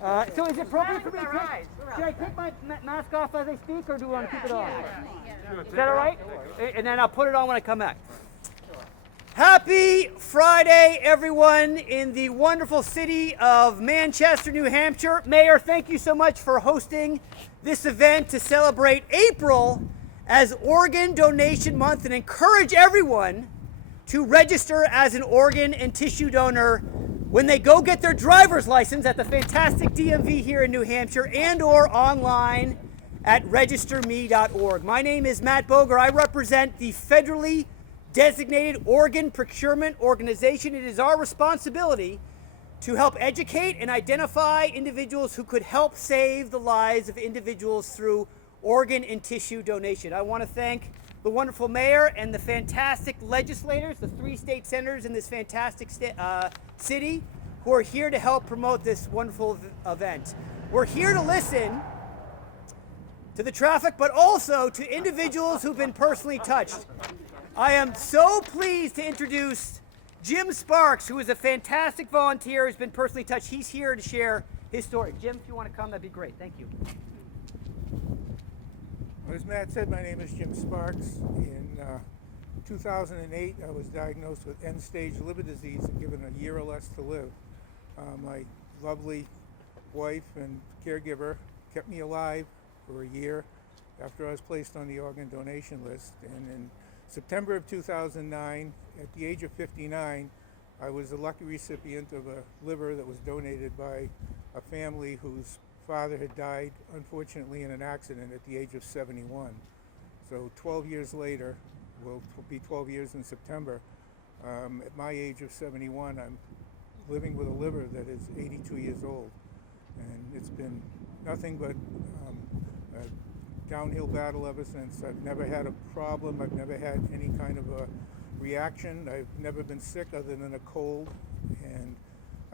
So is it appropriate for me to should I take my mask off as I speak, or do you want to keep it on? Is that all right? And then I'll put it on when I come back. Happy Friday, everyone in the wonderful city of Manchester, New Hampshire. Mayor, thank you so much for hosting this event to celebrate April as Organ Donation Month and encourage everyone to register as an organ and tissue donor when they go get their driver's license at the fantastic DMV here in New Hampshire and or online at registerme.org. My name is Matt Boger. I represent the federally designated organ procurement organization. It is our responsibility to help educate and identify individuals who could help save the lives of individuals through organ and tissue donation. I want to thank the wonderful mayor and the fantastic legislators, the 3 state senators in this fantastic city who are here to help promote this wonderful event. We're here to listen to the traffic, but also to individuals who've been personally touched. I am so pleased to introduce Jim Sparks, who is a fantastic volunteer who's been personally touched. He's here to share his story. Jim, if you want to come, that'd be great. Thank you. As Matt said, my name is Jim Sparks. In 2008, I was diagnosed with end-stage liver disease and given a year or less to live. My lovely wife and caregiver kept me alive for a year after I was placed on the organ donation list. And in September of 2009, at the age of 59, I was a lucky recipient of a liver that was donated by a family whose father had died, unfortunately, in an accident at the age of 71. So 12 years later, will be 12 years in September, at my age of 71, I'm living with a liver that is 82 years old. And it's been nothing but a downhill battle ever since. I've never had a problem. I've never had any kind of a reaction. I've never been sick other than a cold. And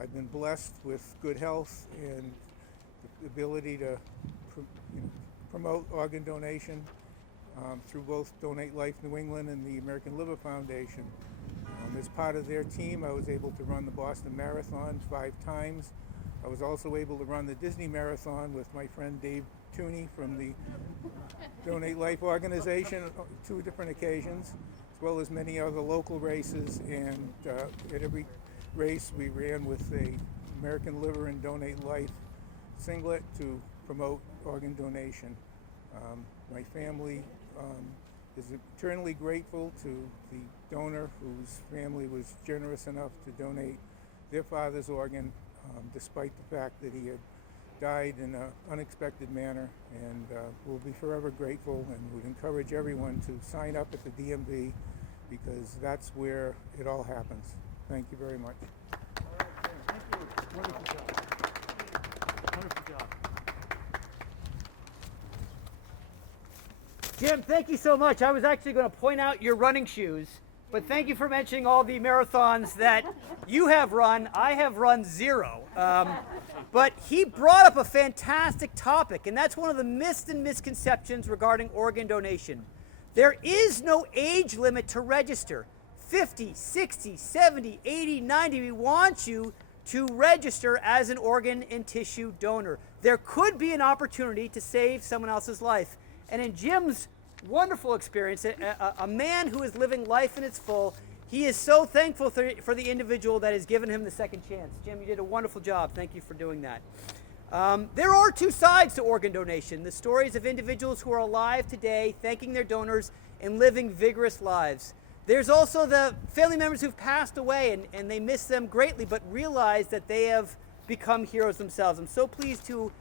I've been blessed with good health and the ability to promote organ donation through both Donate Life New England and the American Liver Foundation. As part of their team, I was able to run the Boston Marathon 5 times. I was also able to run the Disney Marathon with my friend Dave Tooney from the Donate Life organization on 2 different occasions, as well as many other local races. And at every race, we ran with a American Liver and Donate Life singlet to promote organ donation. My family is eternally grateful to the donor whose family was generous enough to donate their father's organ, despite the fact that he had died in an unexpected manner, and we'll be forever grateful and would encourage everyone to sign up at the DMV because that's where it all happens. Thank you very much. All right, thank you. Wonderful job. Wonderful job. Jim, thank you so much. I was actually going to point out your running shoes, but thank you for mentioning all the marathons that you have run. I have run 0. But he brought up a fantastic topic, and that's one of the myths and misconceptions regarding organ donation. There is no age limit to register. 50, 60, 70, 80, 90. We want you to register as an organ and tissue donor. There could be an opportunity to save someone else's life. And in Jim's wonderful experience, a man who is living life in its full, he is so thankful for the individual that has given him the second chance. Jim, you did a wonderful job. Thank you for doing that. There are 2 sides to organ donation. The stories of individuals who are alive today, thanking their donors and living vigorous lives. There's also the family members who've passed away and they miss them greatly, but realize that they have become heroes themselves. I'm so pleased to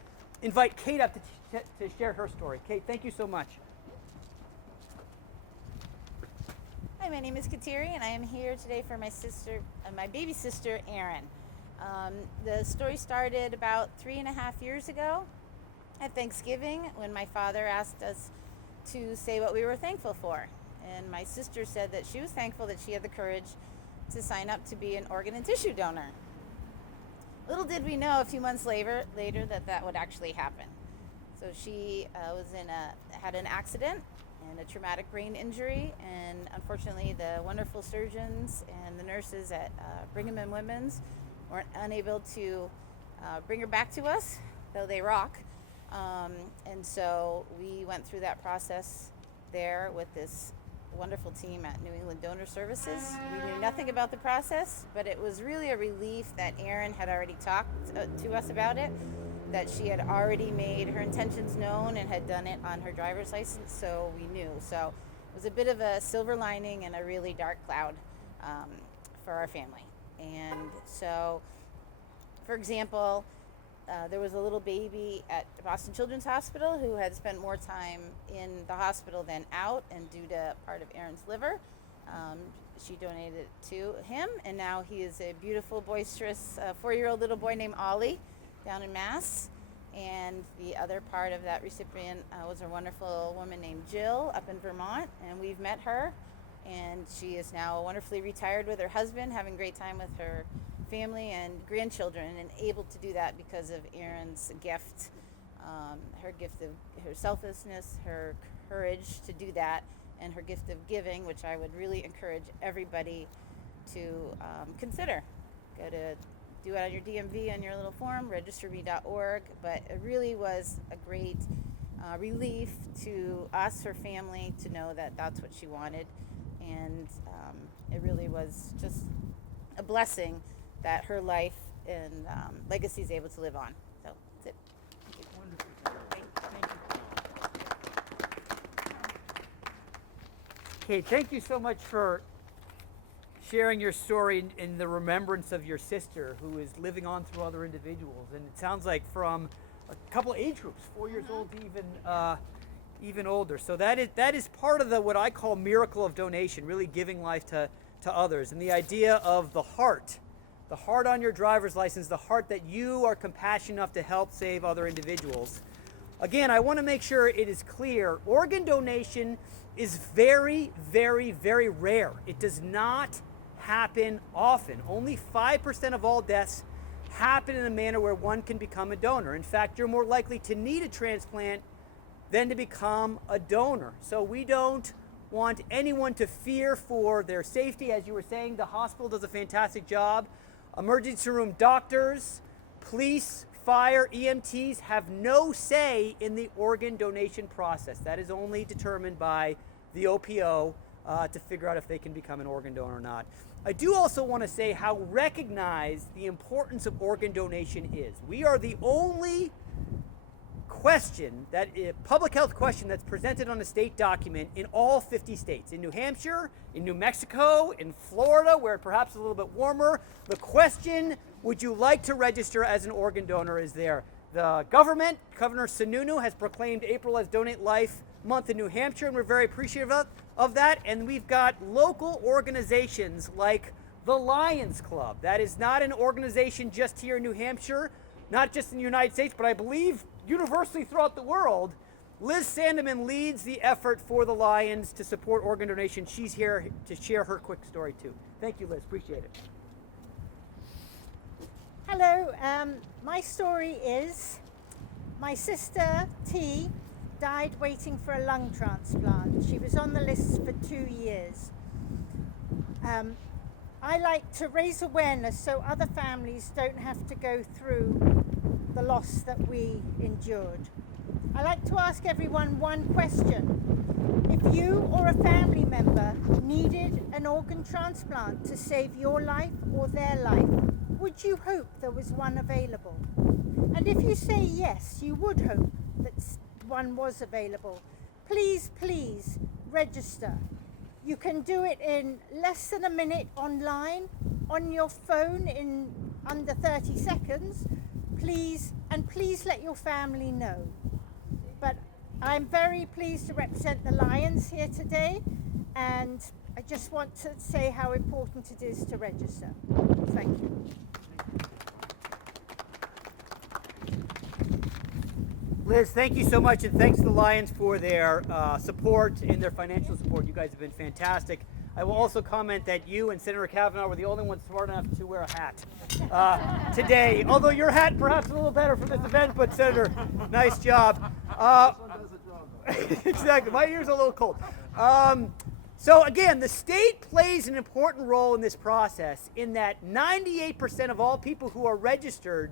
invite Kate up to share her story. Kate, thank you so much. Hi, my name is Kateri, and I am here today for my sister, my baby sister, Erin. The story started about 3.5 years ago at Thanksgiving when my father asked us to say what we were thankful for. And my sister said that she was thankful that she had the courage to sign up to be an organ and tissue donor. Little did we know a few months later that would actually happen. So she had an accident and a traumatic brain injury, and unfortunately the wonderful surgeons and the nurses at Brigham and Women's weren't unable to bring her back to us, though they rock. And so we went through that process there with this wonderful team at New England Donor Services. We knew nothing about the process, but it was really a relief that Erin had already talked to us about it, that she had already made her intentions known and had done it on her driver's license, so we knew. So it was a bit of a silver lining and a really dark cloud for our family. And so, for example, there was a little baby at Boston Children's Hospital who had spent more time in the hospital than out, and due to part of Erin's liver, she donated it to him, and now he is a beautiful, boisterous 4-year-old little boy named Ollie down in Mass. And the other part of that recipient was a wonderful woman named Jill up in Vermont, and we've met her, and she is now wonderfully retired with her husband, having a great time with her family and grandchildren, and able to do that because of Erin's gift, her gift of her selflessness, her courage to do that, and her gift of giving, which I would really encourage everybody to consider. Go to do it on your DMV on your little form, registerme.org. But it really was a great relief to us, her family, to know that that's what she wanted, and it really was just a blessing that her life and legacy is able to live on. So that's it. Thank you. Okay, thank you so much for sharing your story in the remembrance of your sister, who is living on through other individuals. And it sounds like from a couple age groups, 4 years old to even older. So that is part of the what I call miracle of donation, really giving life to others. And the idea of the heart on your driver's license, the heart that you are compassionate enough to help save other individuals. Again, I want to make sure it is clear, organ donation is very, very, very rare. It does not happen often. Only 5% of all deaths happen in a manner where one can become a donor. In fact, you're more likely to need a transplant than to become a donor. So we don't want anyone to fear for their safety. As you were saying, the hospital does a fantastic job. Emergency room doctors, police, fire, EMTs have no say in the organ donation process. That is only determined by the OPO to figure out if they can become an organ donor or not. I do also want to say how recognized the importance of organ donation is. We are the only public health question that's presented on a state document in all 50 states. In New Hampshire, in New Mexico, in Florida, where perhaps a little bit warmer, the question, would you like to register as an organ donor, is there. The government, Governor Sununu, has proclaimed April as Donate Life Month in New Hampshire, and we're very appreciative of that. And we've got local organizations like the Lions Club. That is not an organization just here in New Hampshire, not just in the United States, but I believe universally throughout the world. Liz Sandeman leads the effort for the Lions to support organ donation. She's here to share her quick story too. Thank you, Liz. Appreciate it. Hello. My story is my sister T died waiting for a lung transplant. She was on the list for 2 years. I like to raise awareness so other families don't have to go through the loss that we endured. I like to ask everyone one question. If you or a family member needed an organ transplant to save your life or their life, would you hope there was one available? And if you say yes, you would hope that one was available, please register. You can do it in less than a minute online, on your phone in under 30 seconds. Please let your family know. But I'm very pleased to represent the Lions here today, and I just want to say how important it is to register. Thank you. Liz, thank you so much, and thanks to the Lions for their support and their financial support. You guys have been fantastic. I will also comment that you and Senator Kavanaugh were the only ones smart enough to wear a hat today. Although your hat perhaps a little better for this event, but Senator, nice job. Exactly, my ears are a little cold. So again, the state plays an important role in this process in that 98% of all people who are registered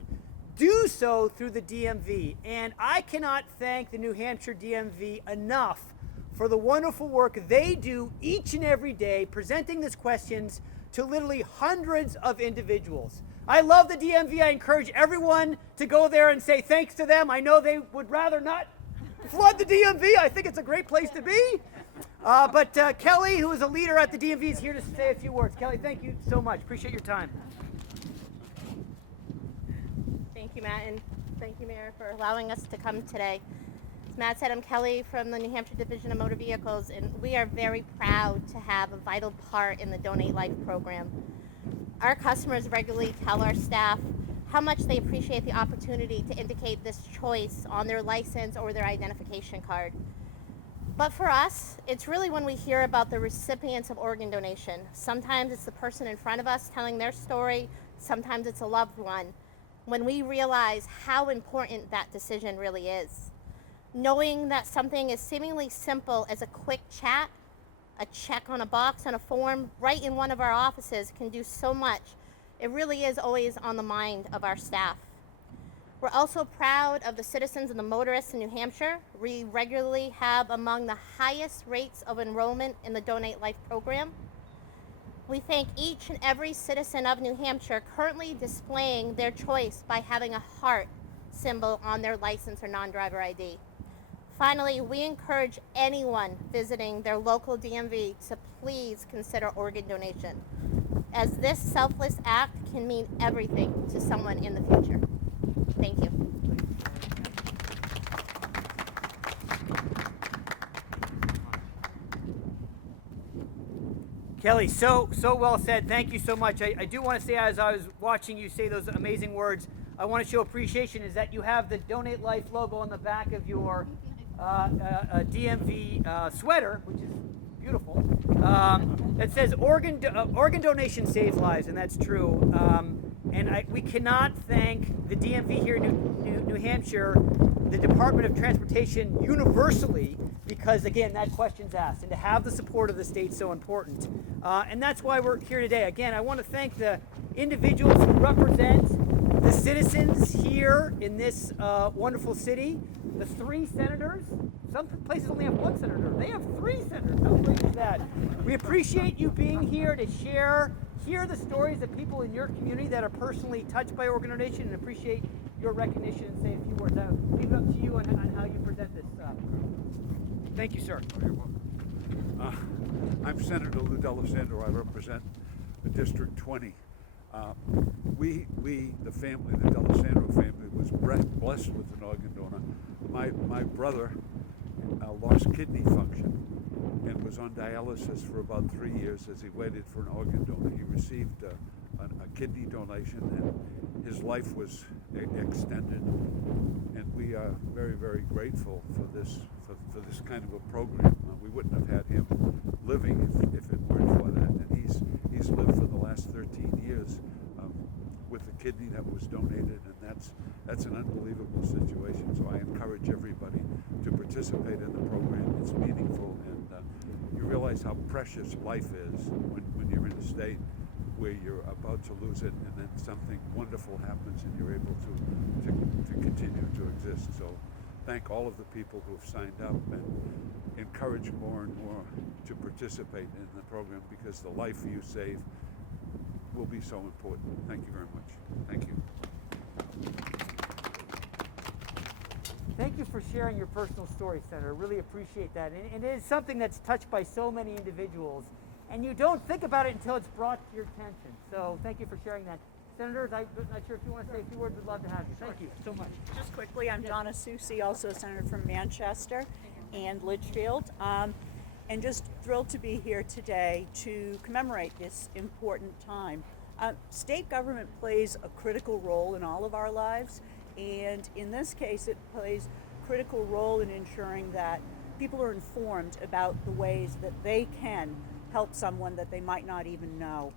do so through the DMV. And I cannot thank the New Hampshire DMV enough for the wonderful work they do each and every day, presenting these questions to literally hundreds of individuals. I love the DMV. I encourage everyone to go there and say thanks to them. I know they would rather not flood the DMV. I think it's a great place to be. But Kelly, who is a leader at the DMV, is here to say a few words. Kelly, thank you so much. Appreciate your time. Thank you, Matt, and thank you, Mayor, for allowing us to come today. As Matt said, I'm Kelly from the New Hampshire Division of Motor Vehicles, and we are very proud to have a vital part in the Donate Life program. Our customers regularly tell our staff how much they appreciate the opportunity to indicate this choice on their license or their identification card. But for us, it's really when we hear about the recipients of organ donation. Sometimes it's the person in front of us telling their story, sometimes it's a loved one, when we realize how important that decision really is. Knowing that something as seemingly simple as a quick chat, a check on a box on a form right in one of our offices can do so much. It really is always on the mind of our staff. We're also proud of the citizens and the motorists in New Hampshire. We regularly have among the highest rates of enrollment in the Donate Life program. We thank each and every citizen of New Hampshire currently displaying their choice by having a heart symbol on their license or non-driver ID. Finally, we encourage anyone visiting their local DMV to please consider organ donation, as this selfless act can mean everything to someone in the future. Thank you. Kelly, so well said. Thank you so much. I do want to say, as I was watching you say those amazing words, I want to show appreciation is that you have the Donate Life logo on the back of your DMV sweater, which is beautiful. That says organ donation saves lives, and that's true. And we cannot thank the DMV here in New Hampshire, the Department of Transportation universally, because again, that question's asked, and to have the support of the state is so important. And that's why we're here today. Again, I want to thank the individuals who represent the citizens here in this wonderful city, the 3 senators. Some places only have 1 senator. They have 3 senators. How great is that? We appreciate you being here to hear the stories of people in your community that are personally touched by organ donation, and appreciate your recognition and say a few words. I'll leave it up to you on how you present this. Thank you, sir. I'm Senator Lou D'Alessandro. I represent the District 20. We, the family, the D'Alessandro family, was blessed with an organ donor. My brother lost kidney function and was on dialysis for about 3 years as he waited for an organ donor. He received a kidney donation, and his life was extended. And we are very, very grateful for this kind of a program. We wouldn't have had him living if it weren't for that. And he's lived for the last 13 years with a kidney that was donated, and that's an unbelievable situation. So I encourage everybody to participate in the program. It's meaningful, and you realize how precious life is when you're in a state where you're about to lose it, and then something wonderful happens and you're able to continue to exist. So thank all of the people who have signed up, and encourage more and more to participate in the program, because the life you save will be so important. Thank you very much. Thank you. Thank you for sharing your personal story, Senator. Really appreciate that. And it is something that's touched by so many individuals, and you don't think about it until it's brought to your attention. So thank you for sharing that. Senators, I'm not sure if you want to say a few words. We'd love to have you. Thank you so much. Just quickly, I'm Donna Soucy, also a senator from Manchester and Litchfield. And just thrilled to be here today to commemorate this important time. State government plays a critical role in all of our lives, and in this case it plays a critical role in ensuring that people are informed about the ways that they can help someone that they might not even know.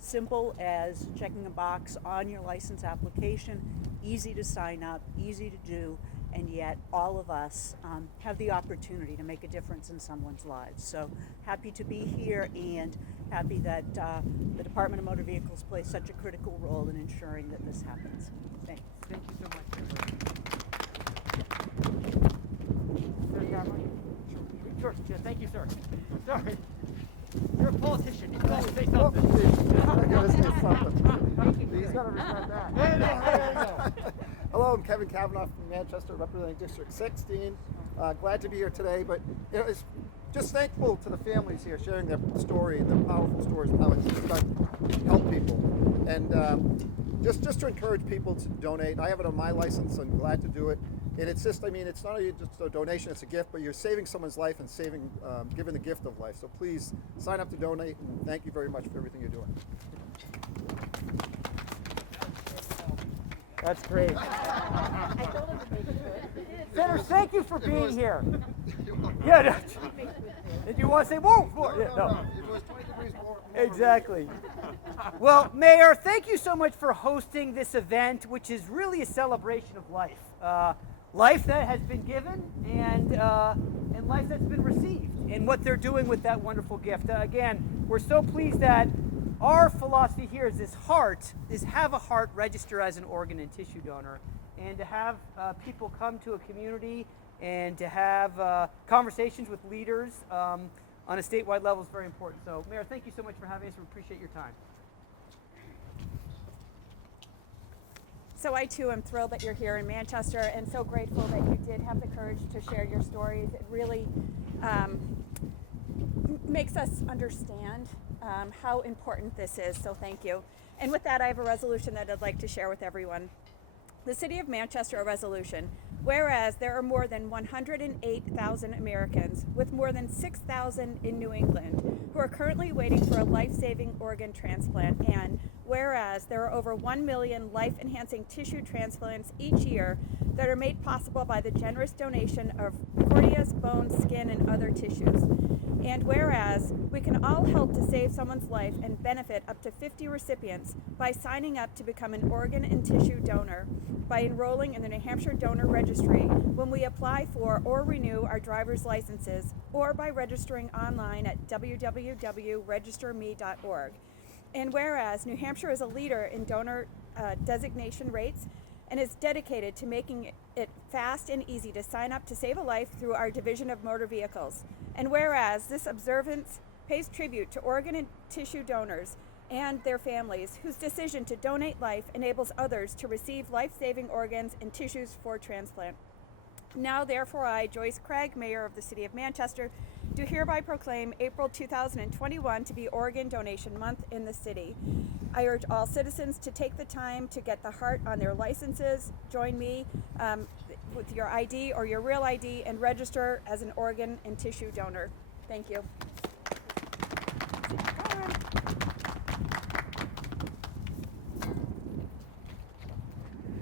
Simple as checking a box on your license application, easy to sign up, easy to do, and yet all of us have the opportunity to make a difference in someone's lives. So happy to be here, and happy that the Department of Motor Vehicles plays such a critical role in ensuring that this happens. Thanks. Thank you so much. Sure. Yeah, thank you, sir. Sorry. You're a politician. You can always say something. I gotta say something. He's gotta respect that. Hello, I'm Kevin Kavanaugh from Manchester, representing District 16. Glad to be here today, but it's just thankful to the families here sharing their story, their powerful stories, and how it's helped people. And just to encourage people to donate. I have it on my license. I'm glad to do it. And it's just, it's not just a donation, it's a gift, but you're saving someone's life and giving the gift of life. So please sign up to donate, and thank you very much for everything you're doing. That's great. Senator, thank you for being here. Yeah. Did you want to say more? Yeah, no. It was 20 degrees more. Exactly. Well, Mayor, thank you so much for hosting this event, which is really a celebration of life. Life that has been given and life that's been received, and what they're doing with that wonderful gift. Again, we're so pleased that our philosophy here is have a heart, register as an organ and tissue donor, and to have people come to a community and to have conversations with leaders on a statewide level is very important. So, Mayor, thank you so much for having us. We appreciate your time. So I too am thrilled that you're here in Manchester, and so grateful that you did have the courage to share your stories. It really makes us understand how important this is, so thank you. And with that, I have a resolution that I'd like to share with everyone. The City of Manchester, a resolution. Whereas there are more than 108,000 Americans, with more than 6,000 in New England, who are currently waiting for a life-saving organ transplant, and whereas there are over 1 million life-enhancing tissue transplants each year that are made possible by the generous donation of corneas, bones, skin, and other tissues. And whereas we can all help to save someone's life and benefit up to 50 recipients by signing up to become an organ and tissue donor, by enrolling in the New Hampshire Donor Registry when we apply for or renew our driver's licenses, or by registering online at www.registerme.org. And whereas New Hampshire is a leader in donor designation rates and is dedicated to making it fast and easy to sign up to save a life through our Division of Motor Vehicles. And whereas this observance pays tribute to organ and tissue donors and their families whose decision to donate life enables others to receive life-saving organs and tissues for transplant. Now, therefore, I, Joyce Craig, Mayor of the City of Manchester, do hereby proclaim April 2021 to be Organ Donation Month in the city. I urge all citizens to take the time to get the heart on their licenses, join me with your ID or your real ID, and register as an organ and tissue donor. Thank you.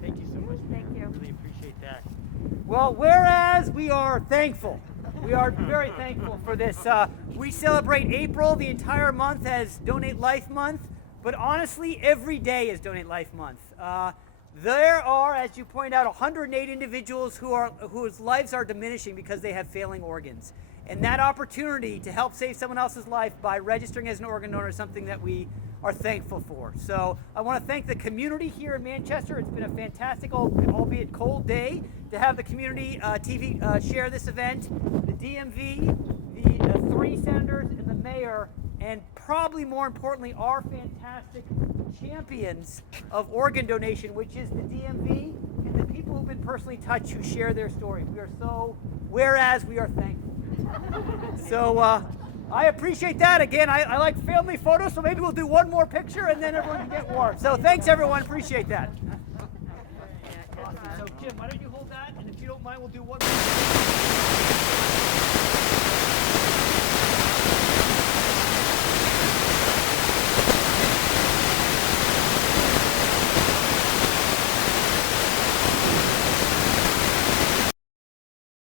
Thank you so much, Mayor. Thank you. Really appreciate that. Well, whereas we are thankful, we are very thankful for this. We celebrate April, the entire month, as Donate Life Month, but honestly, every day is Donate Life Month. There are, as you point out, 108 individuals whose lives are diminishing because they have failing organs. And that opportunity to help save someone else's life by registering as an organ donor is something that we are thankful for. So I want to thank the community here in Manchester. It's been a fantastic, albeit cold day, to have the community TV share this event. The DMV, the 3 senators, and the mayor, and probably more importantly, our fantastic champions of organ donation, which is the DMV and the people who've been personally touched who share their stories. We are so, whereas we are thankful. So I appreciate that. Again, I like family photos, so maybe we'll do one more picture and then everyone can get warm. So thanks, everyone. Appreciate that. Awesome. So, Jim, why don't you hold that? And if you don't mind, we'll do one more.